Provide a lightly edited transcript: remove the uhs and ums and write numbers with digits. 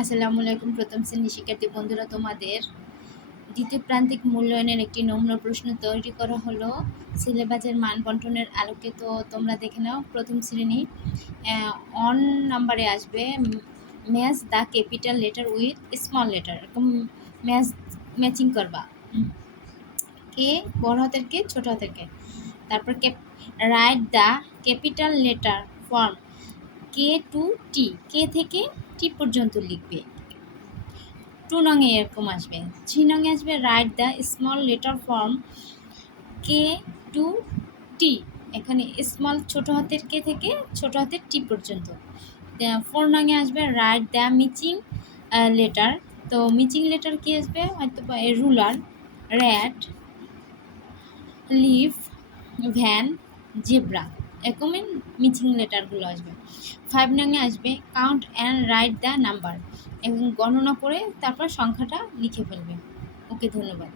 আসসালামু আলাইকুম প্রথম শ্রেণীর শিক্ষার্থী বন্ধুরা, তোমাদের দ্বিতীয় প্রান্তিক মূল্যায়নের একটি নমুনা প্রশ্ন তৈরি করা হলো সিলেবাসের মান বন্টনের আলোকে। তো তোমরা দেখে নাও। প্রথম শ্রেণী অন নাম্বারে আসবে match the capital letter with small letter, এরকম ম্যাচিং করবা। কে বড় হাতের কে ছোট হাতের কে। তারপর write the capital letter form K to T, K থেকে টি পর্যন্ত লিখবে। 2 নংয়ে এরকম আসবে। 3 নংয়ে আসবে write the small letter form K to T, এখানে স্মল ছোট হাতের কে থেকে ছোট হাতের টি পর্যন্ত। 4 নংয়ে আসবে রাইট দ্য মিচিং লেটার। তো মিচিং লেটার কি আসবে? হয়তো ruler, rat, leaf, van, zebra, এরকমই মিচিং লেটারগুলো আসবে। 5 নংয়ে আসবে count and write the number, এবং গণনা করে তারপর সংখ্যাটা লিখে ফেলবে। ওকে, ধন্যবাদ।